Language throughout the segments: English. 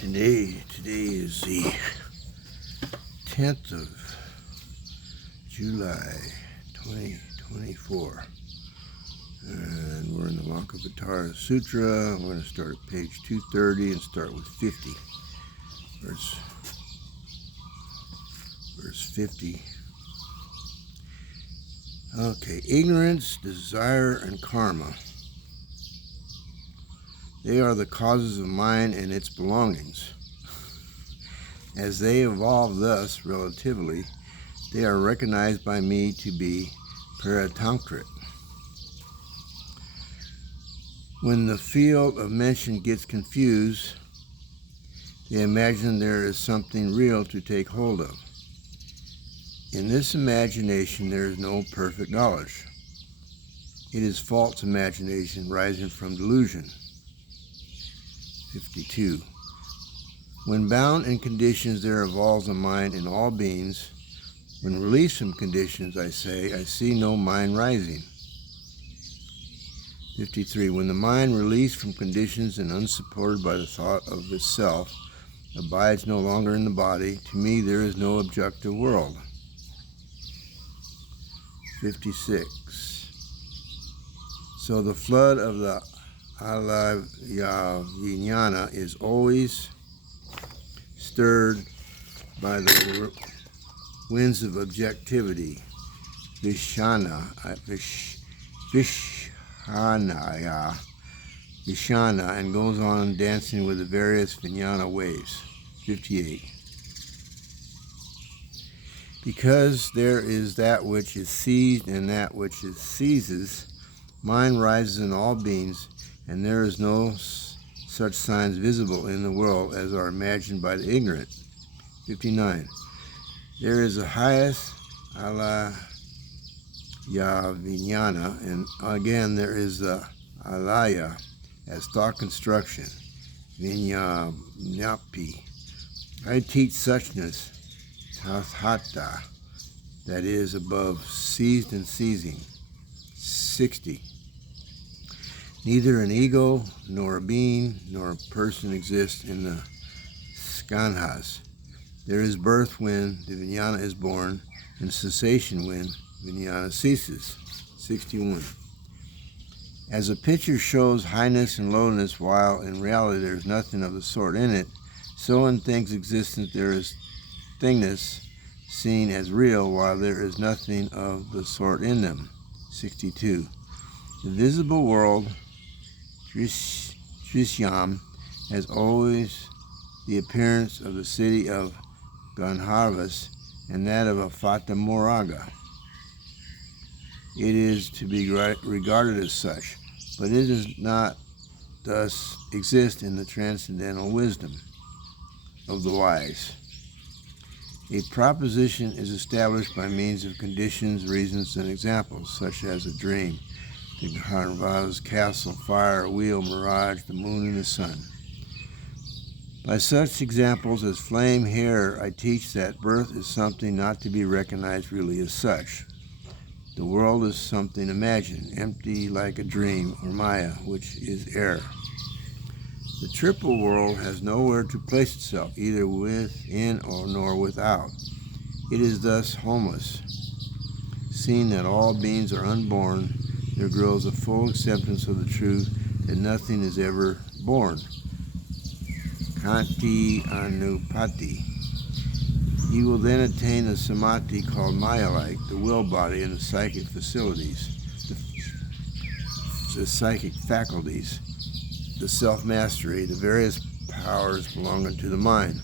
Today is the 10th of July 2024, and we're in the Lankavatara Sutra. I'm going to start at page 230 and start with 50. Verse 50. Okay, ignorance, desire, and karma. They are the causes of mind and its belongings. As they evolve thus relatively, they are recognized by me to be paratamkrit. When the field of mention gets confused, they imagine there is something real to take hold of. In this imagination, there is no perfect knowledge. It is false imagination rising from delusion. 52. When bound in conditions, there evolves a mind in all beings. When released from conditions, I see no mind rising. 53. When the mind released from conditions and unsupported by the thought of itself abides no longer in the body, to me there is no objective world. 56. So the flood of the Lankavatara is always stirred by the winds of objectivity, Vishana, and goes on dancing with the various Vijnana waves. 58. Because there is that which is seized and that which is seizes, mind rises in all beings, and there is no such signs visible in the world as are imagined by the ignorant. 59. There is the highest Vijnana, and again there is the alaya as thought construction, Vijnanapi. I teach suchness, tathata, that is above seized and seizing. 60. Neither an ego, nor a being, nor a person exists in the skandhas. There is birth when the Vijnana is born, and cessation when Vijnana ceases. 61. As a picture shows highness and lowness, while in reality there is nothing of the sort in it, so in things existent there is thingness seen as real, while there is nothing of the sort in them. 62. The visible world, Drishyam, has always the appearance of the city of Gandharvas and that of a Fata Moraga. It is to be regarded as such, but it does not thus exist in the transcendental wisdom of the wise. A proposition is established by means of conditions, reasons, and examples, such as a dream, the Gandharva's castle, fire, wheel, mirage, the moon, and the sun. By such examples as flame, hair, I teach that birth is something not to be recognized really as such. The world is something imagined, empty like a dream, or maya, which is air. The triple world has nowhere to place itself, either within or nor without. It is thus homeless. Seeing that all beings are unborn, there grows a full acceptance of the truth that nothing is ever born. Kanti anupati. He will then attain the samadhi called maya-like, the will body, and the psychic facilities, the psychic faculties, the self-mastery, the various powers belonging to the mind.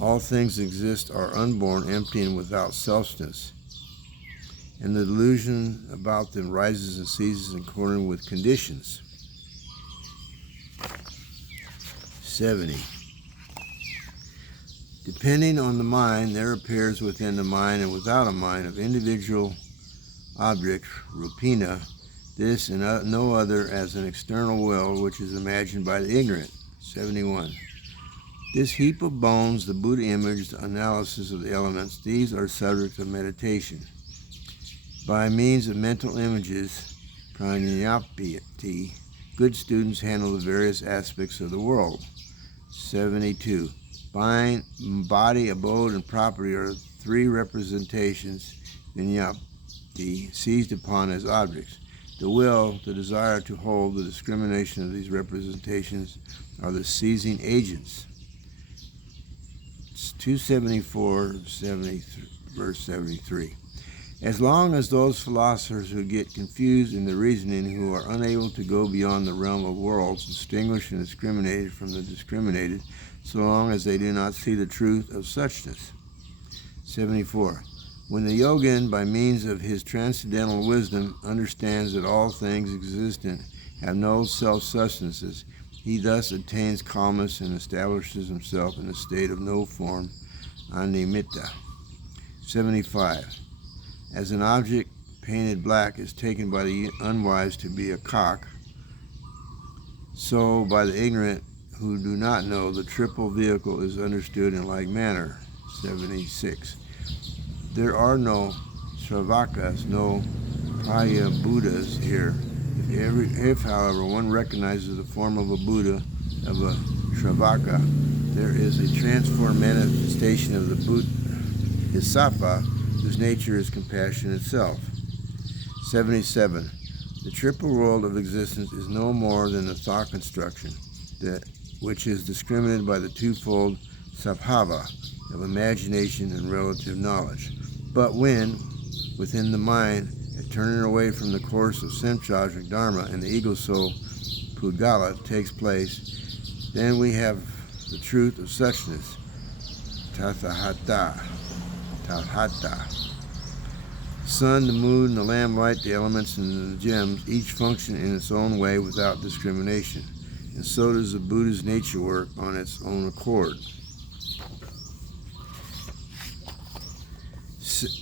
All things exist are unborn, empty, and without substance, and the delusion about them rises and ceases in accordance with conditions. 70. Depending on the mind, there appears within the mind and without a mind of individual object, rupina, this and no other as an external will which is imagined by the ignorant. 71. This heap of bones, the Buddha image, the analysis of the elements, these are subject of meditation. By means of mental images, pranayapati, good students handle the various aspects of the world. 72. Mind, body, abode, and property are three representations vinyapti, seized upon as objects. The will, the desire to hold, the discrimination of these representations are the seizing agents. It's 274, verse 73. As long as those philosophers who get confused in the reasoning, who are unable to go beyond the realm of worlds, distinguish and discriminate from the discriminated, so long as they do not see the truth of suchness. 74. When the yogin, by means of his transcendental wisdom, understands that all things existent have no self-sustenances, he thus attains calmness and establishes himself in a state of no form, animitta. 75. As an object painted black is taken by the unwise to be a cock, so by the ignorant who do not know the triple vehicle is understood in like manner. 76. There are no Shravakas, no Praya Buddhas here. If, however, one recognizes the form of a Buddha, of a Shravaka, there is a transformed manifestation of the Buddha, his Sattva, whose nature is compassion itself. 77. The triple world of existence is no more than a thought construction, which is discriminated by the twofold sabhava of imagination and relative knowledge. But when, within the mind, a turning away from the course of samsaric dharma and the ego soul pudgala takes place, then we have the truth of suchness, tathata. Sun, the moon, the lamplight, the elements, and the gems each function in its own way without discrimination, and so does the Buddha's nature work on its own accord.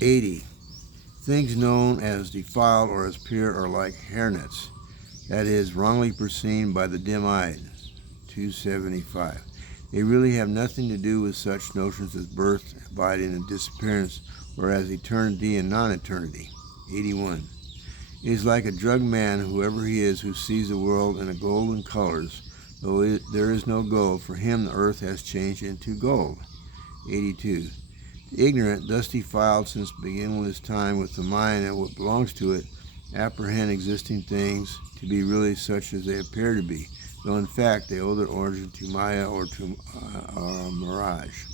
80. Things known as defiled or as pure are like hairnets, that is, wrongly perceived by the dim-eyed. 275. They really have nothing to do with such notions as birth, abiding, and disappearance, or as eternity and non-eternity. 81. It is like a drugged man, whoever he is, who sees the world in golden colors, though there is no gold. For him the earth has changed into gold. 82. The ignorant, thus defiled since beginningless time with the mind and what belongs to it, apprehend existing things to be really such as they appear to be, though in fact they owe their origin to Maya or to mirage.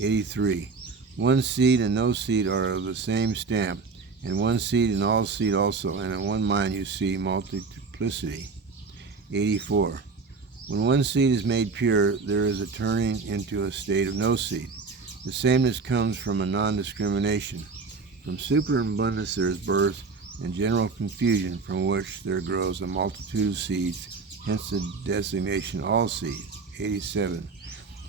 83. One seed and no seed are of the same stamp, and one seed and all seed also, and in one mind you see multiplicity. 84. When one seed is made pure, there is a turning into a state of no seed. The sameness comes from a non-discrimination. From superabundance there is birth and general confusion, from which there grows a multitude of seeds, hence the designation all seeds. 87.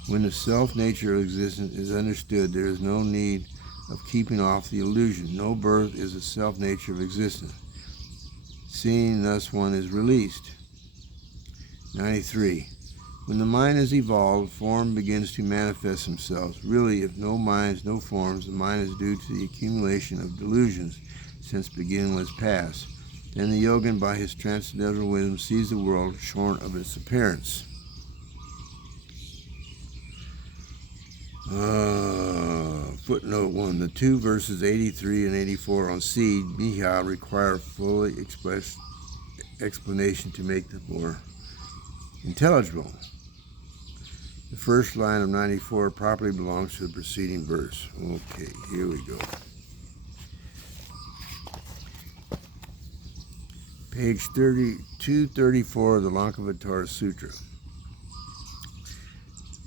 When the self-nature of existence is understood, there is no need of keeping off the illusion. No birth is the self-nature of existence. Seeing thus one is released. 93. When the mind is evolved, form begins to manifest themselves. Really, if no minds, no forms, the mind is due to the accumulation of delusions since beginningless past. Then the yogin, by his transcendental wisdom, sees the world shorn of its appearance. Footnote 1. The two verses 83 and 84 on seed, biha, require fully expressed explanation to make them more intelligible. The first line of 94 properly belongs to the preceding verse. Okay, here we go. Page 234 of the Lankavatara Sutra.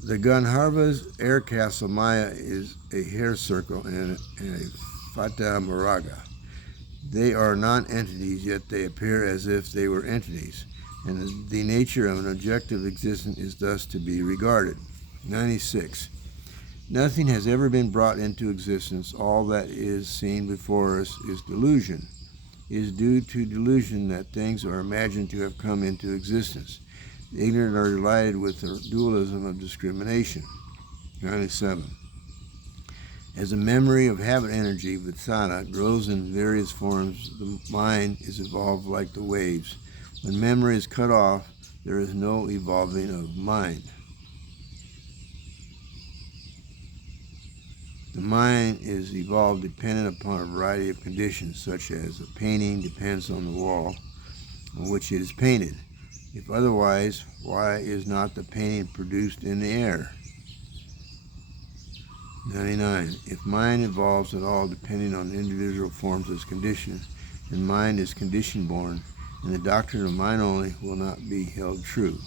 The Gandharva's air castle Maya is a hair circle and a Fata Moraga. They are non-entities, yet they appear as if they were entities, and the nature of an objective existence is thus to be regarded. 96. Nothing has ever been brought into existence. All that is seen before us is delusion. It is due to delusion that things are imagined to have come into existence. The ignorant are delighted with the dualism of discrimination. 97. As the memory of habit energy, Vitsana, grows in various forms, the mind is evolved like the waves. When memory is cut off, there is no evolving of mind. The mind is evolved dependent upon a variety of conditions, such as a painting depends on the wall on which it is painted. If otherwise, why is not the painting produced in the air? 99. If mind evolves at all depending on individual forms as condition, then mind is condition-born, and the doctrine of mind only will not be held true.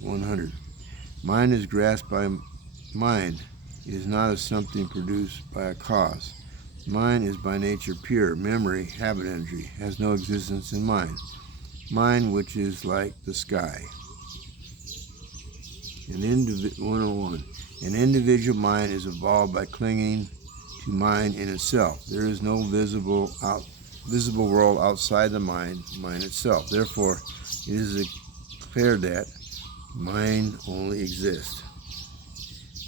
100. Mind is grasped by mind. It is not as something produced by a cause. Mind is by nature pure, memory, habit energy, has no existence in mind. Mind which is like the sky. 101. An individual mind is evolved by clinging to mind in itself. There is no visible world outside the mind itself. Therefore, it is clear that mind only exists.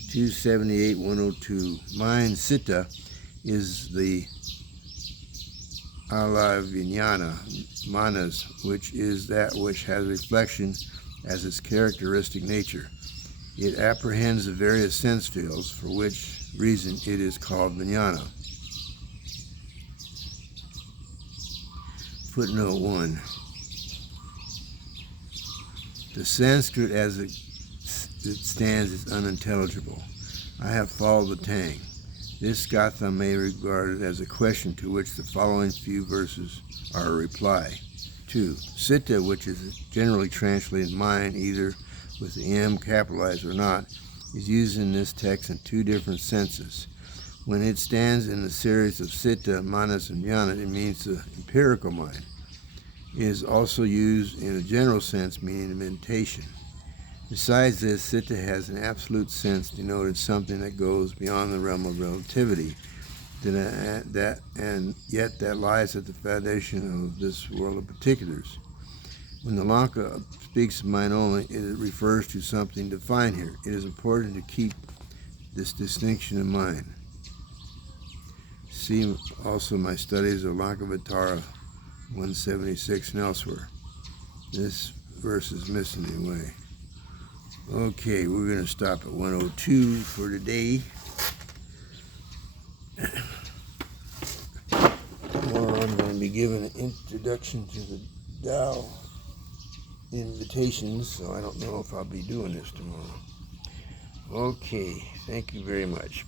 278-102. Mind, citta, is the alavijnana, manas, which is that which has reflection as its characteristic nature. It apprehends the various sense fields, for which reason it is called vijnana. Footnote 1. The Sanskrit as it stands is unintelligible. I have followed the Tang. This gatha may be regarded as a question to which the following few verses are a reply. 2. Citta, which is generally translated mind either with the M capitalized or not, is used in this text in two different senses. When it stands in the series of citta, manas, and jnana, it means the empirical mind. It is also used in a general sense, meaning meditation. Besides this, citta has an absolute sense denoted something that goes beyond the realm of relativity, and yet that lies at the foundation of this world of particulars. When the Lanka speaks of mind only, it refers to something defined here. It is important to keep this distinction in mind. See also my studies of Lankavatara 176 and elsewhere. This verse is missing anyway. Okay, we're going to stop at 102 for today. Tomorrow I'm going to be giving an introduction to the Tao invitations, so I don't know if I'll be doing this tomorrow. Okay, thank you very much.